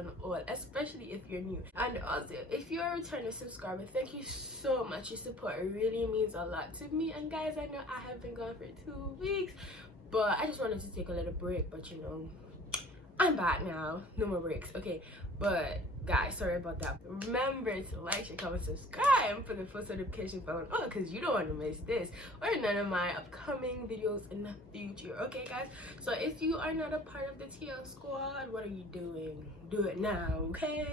following all, especially if you're new. And also, if you're a returning subscriber, thank you so much. Your support really means a lot to me. And guys, I know I have been gone for 2 weeks, but I just wanted to take a little break. But you know, I'm back now. No more breaks, okay? But guys, sorry about that. Remember to like, share, comment, subscribe, and put the post notification bell on because you don't want to miss this or none of my upcoming videos in the future, okay guys? So if you are not a part of the TL squad, what are you doing? Do it now, okay?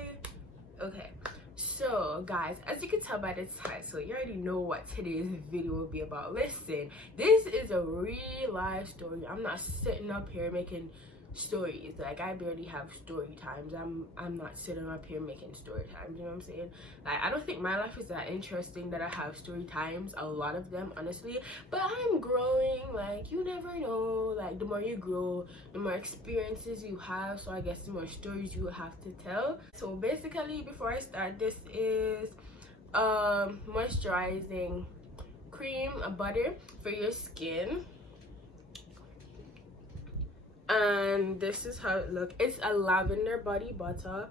Okay, so guys, as you can tell by the title, you already know what today's video will be about. Listen, this is a real life story. I'm not sitting up here making stories. Like, I barely have story times. I'm not sitting up here making story times, you know what I'm saying? Like, I don't think my life is that interesting that I have story times, a lot of them, honestly. But I'm growing. Like, you never know. Like, the more you grow, the more experiences you have, so I guess the more stories you have to tell. So basically, before I start, this is moisturizing cream, a butter for your skin. And this is how it looks. It's a lavender body butter.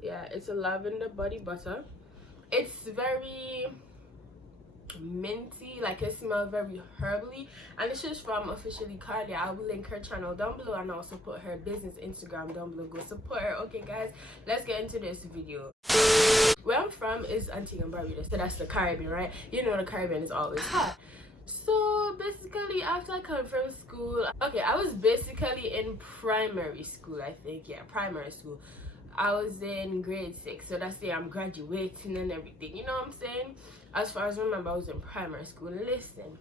Yeah, it's a lavender body butter. It's very minty, like it smells very herbally, and this is from officially Carly. I will link her channel down below and also put her business Instagram down below. Go support her. Okay guys, let's get into this video. Where I'm from is Antigua and Barbuda, so that's the Caribbean, right? You know the Caribbean is always hot. So basically, after I come from school, okay, I was basically in primary school, I think. Yeah, primary school. I was in grade 6, so that's the I'm graduating and everything, you know what I'm saying? As far as I remember, I was in primary school. Listen,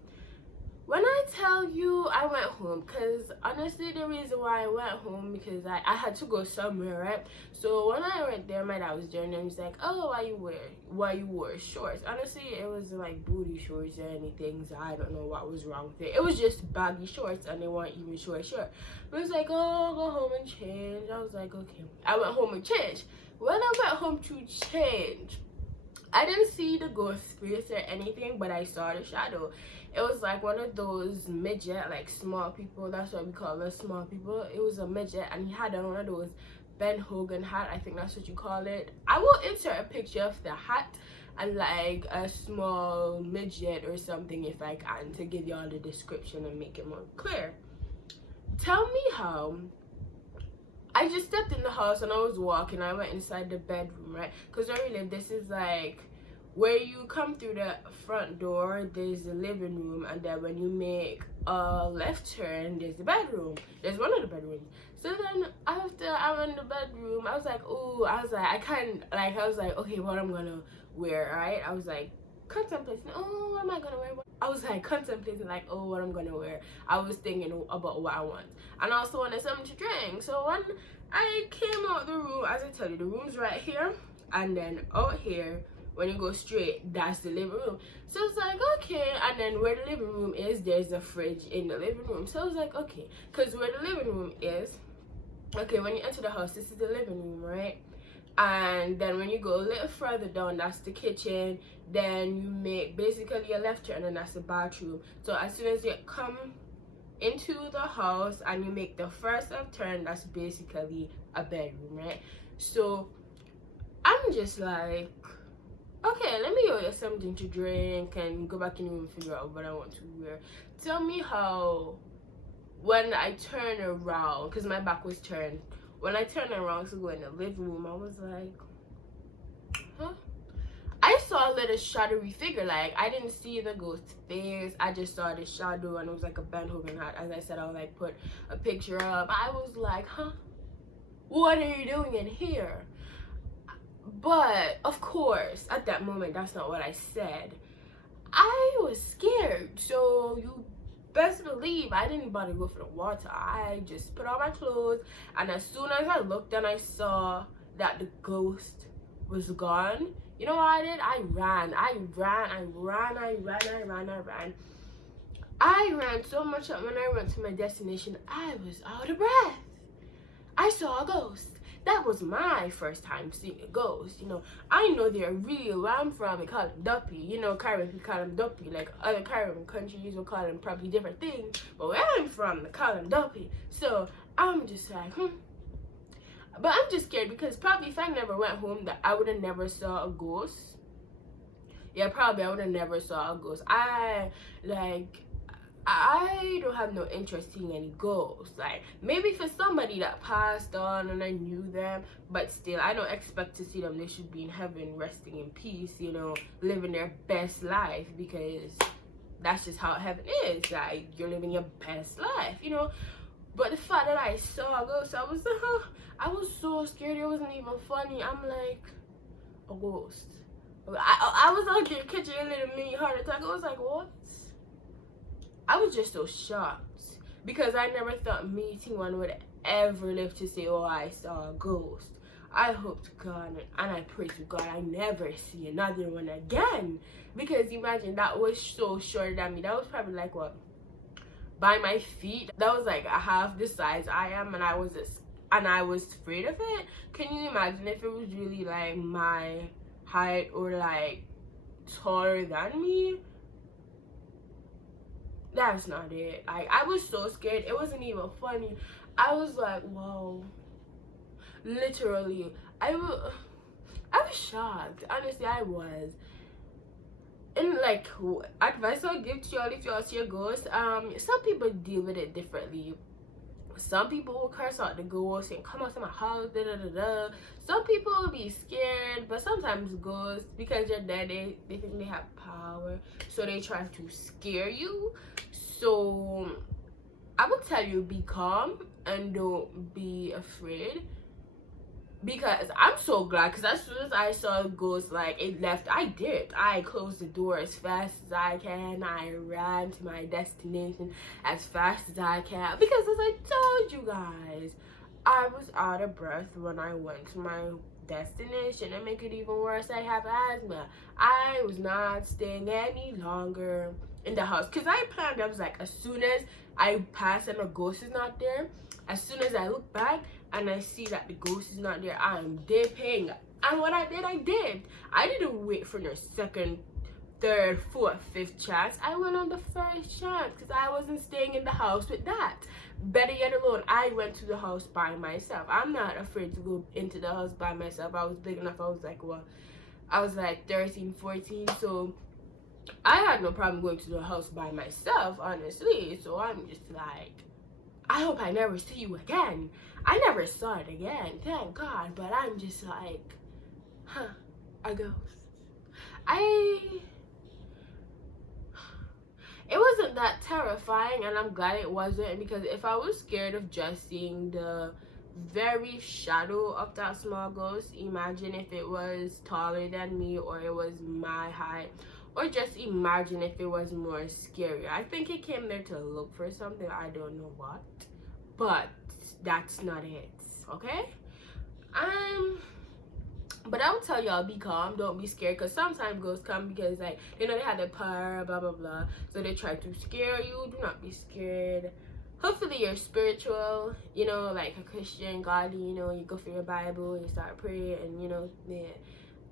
when I tell you I went home, because honestly the reason why I went home, because I had to go somewhere, right? So when I went there, my dad was there and he was like, oh, why you wore shorts? Honestly, it was like booty shorts or anything, so I don't know what was wrong with it. It was just baggy shorts and they weren't even short. But it was like, oh, go home and change. I was like, okay. I went home and changed. When I went home to change, I didn't see the ghost face or anything, but I saw the shadow. It was like one of those midget, like small people. That's what we call us, small people. It was a midget, and he had on one of those Ben Hogan hat. I think that's what you call it. I will insert a picture of the hat and like a small midget or something if I can, to give y'all the description and make it more clear. Tell me how. I just stepped in the house and I was walking. I went inside the bedroom, right? Because where we live, this is like where you come through the front door, there's the living room, and then when you make a left turn, there's the bedroom. There's one of the bedrooms. So then after I went in the bedroom, I was like, oh, I was like, okay, what I'm gonna wear, right? I was like contemplating, oh, what am I gonna wear? I was like contemplating, like, oh, what I'm gonna wear. I was thinking about what I want, and I also wanted something to drink. So when I came out the room, as I tell you, the room's right here, and then out here, when you go straight, that's the living room. So it's like, okay, and then where the living room is, there's a fridge in the living room. So I was like, okay, because where the living room is, okay, when you enter the house, this is the living room, right? And then when you go a little further down, that's the kitchen. Then you make basically a left turn and that's the bathroom. So as soon as you come into the house and you make the first left turn, that's basically a bedroom, right? So I'm just like, okay, let me go get something to drink and go back in the room and figure out what I want to wear. Tell me how, when I turn around, because my back was turned, when I turned around to go in the living room, I was like, huh? I saw a little shadowy figure. Like, I didn't see the ghost face. I just saw the shadow, and it was like a Ben Hogan hat. As I said, I would like put a picture up. I was like, huh? What are you doing in here? But of course, at that moment, that's not what I said. I was scared, so you best believe I didn't bother to go for the water. I just put on my clothes, and as soon as I looked and I saw that the ghost was gone, you know what I did? I ran so much that when I went to my destination, I was out of breath. I saw a ghost. That was my first time seeing a ghost. You know, I know they're real. Where I'm from, we call them duppy. You know, Caribbean, we call them duppy. Like other Caribbean countries will call them probably different things. But where I'm from, they call them duppy. So I'm just like, But I'm just scared because probably if I never went home, that I would have never saw a ghost. Yeah, probably I would have never saw a ghost. I don't have no interest in any ghosts. Like, maybe for somebody that passed on and I knew them, but still, I don't expect to see them. They should be in heaven, resting in peace, you know, living their best life, because that's just how heaven is. Like, you're living your best life, you know. But the fact that I saw a ghost, I was so scared. It wasn't even funny. I'm like, a ghost. I was out here catching a little mini heart attack. I was like, what? I was just so shocked because I never thought meeting one would ever live to say, oh, I saw a ghost. I hope to God and I pray to God I never see another one again, because imagine, that was so short than me. That was probably like, what, by my feet? That was like half the size I am, and I was afraid of it. Can you imagine if it was really like my height or like taller than me? That's not it. I was so scared. It wasn't even funny. I was like, whoa. Literally, I was shocked. Honestly, I was. And like, advice I'll give to y'all if y'all see a ghost, some people deal with it differently. Some people will curse out the ghost and come out to my house, da da da da. Some people will be scared, but sometimes ghosts, because they're dead, they think they have power, so they try to scare you. So I would tell you, be calm and don't be afraid. Because I'm so glad, because as soon as I saw a ghost, like, it left, I closed the door as fast as I can. I ran to my destination as fast as I can, because as I told you guys, I was out of breath when I went to my destination. And make it even worse, I have asthma. I was not staying any longer in the house, because I planned, I was like, as soon as I pass and the ghost is not there, as soon as I look back and I see that the ghost is not there, I'm dipping. And what I did. I didn't wait for the second, third, fourth, fifth chance. I went on the first chance, because I wasn't staying in the house with that. Better yet alone, I went to the house by myself. I'm not afraid to go into the house by myself. I was big enough. I was like 13, 14, so I had no problem going to the house by myself, honestly. So I'm just like, I hope I never see you again. I never saw it again, thank God. But I'm just like, a ghost. It wasn't that terrifying, and I'm glad it wasn't, because if I was scared of just seeing the very shadow of that small ghost, imagine if it was taller than me, or it was my height, or just imagine if it was more scary. I think it came there to look for something. I don't know what, but that's not it, okay? But I would tell y'all, be calm, don't be scared, because sometimes ghosts come because, like, you know, they have the power, blah blah blah, so they try to scare you. Do not be scared. Hopefully you're spiritual, you know, like a Christian, godly, you know, you go for your Bible, you start praying, and, you know, yeah,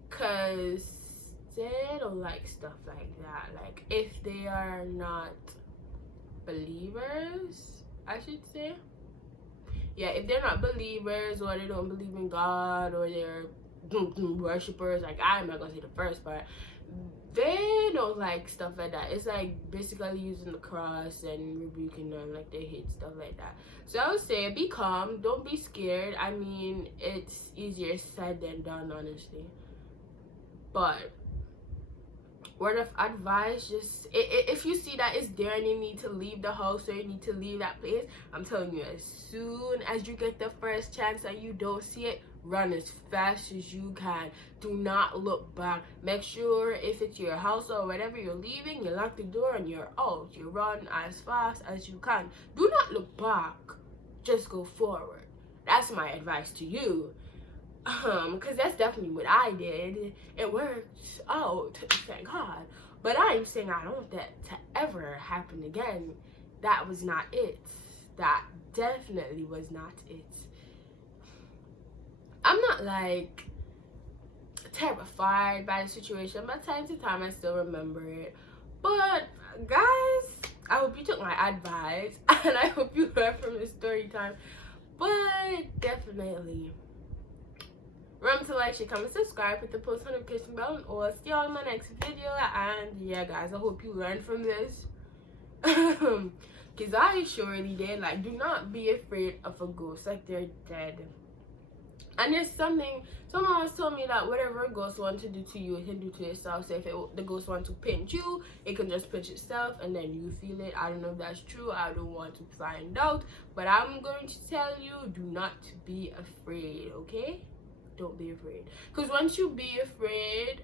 because they don't like stuff like that. Like, if they are not believers, I should say, yeah, if they're not believers, or they don't believe in God, or they're worshippers, like, I'm not gonna say the first part, they don't like stuff like that. It's like basically using the cross and rebuking them, like they hate stuff like that. So I would say, be calm, don't be scared. I mean, it's easier said than done, honestly. But word of advice, just if you see that it's there and you need to leave the house, or you need to leave that place, I'm telling you, as soon as you get the first chance and you don't see it, run as fast as you can. Do not look back. Make sure if it's your house or whatever you're leaving, you lock the door and you're out. You run as fast as you can. Do not look back, just go forward. That's my advice to you, because that's definitely what I did. It worked out, thank God. But I'm saying I don't want that to ever happen again. That was not it. That definitely was not it. I'm not like terrified by the situation, but time to time I still remember it. But guys, I hope you took my advice, and I hope you learned from the story time. But definitely to like, share, comment, subscribe, hit the post notification bell, and I'll see you all in my next video. And yeah, guys, I hope you learned from this. Because I surely did. Like, do not be afraid of a ghost. Like, they're dead. And there's something, someone once told me that whatever a ghost wants to do to you, it can do to yourself. So if the ghost wants to pinch you, it can just pinch itself and then you feel it. I don't know if that's true. I don't want to find out. But I'm going to tell you, do not be afraid, okay? Don't be afraid. Because once you be afraid,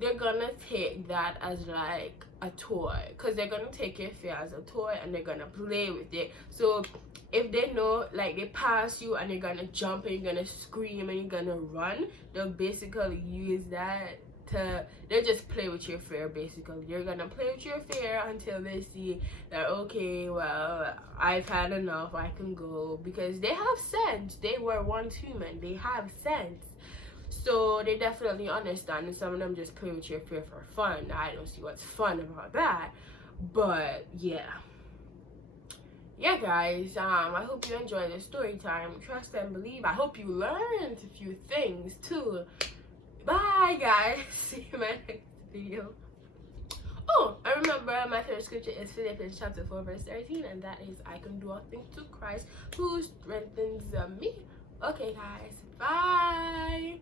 they're gonna take that as like a toy. Because they're gonna take your fear as a toy and they're gonna play with it. So if they know, like, they pass you and you're gonna jump and you're gonna scream and you're gonna run, they'll basically use that to, they'll just play with your fear. Basically, you're gonna play with your fear until they see that, okay, well, I've had enough, I can go. Because they have sense. They were once human. They have sense. So they definitely understand, and some of them just play with your fear for fun. I don't see what's fun about that. But yeah, guys, I hope you enjoyed the story time. Trust and believe. I hope you learned a few things too. Bye, guys. See you in my next video. Oh, I remember my third scripture is Philippians chapter 4 verse 13, and that is, I can do all things through Christ who strengthens me. Okay, guys, bye.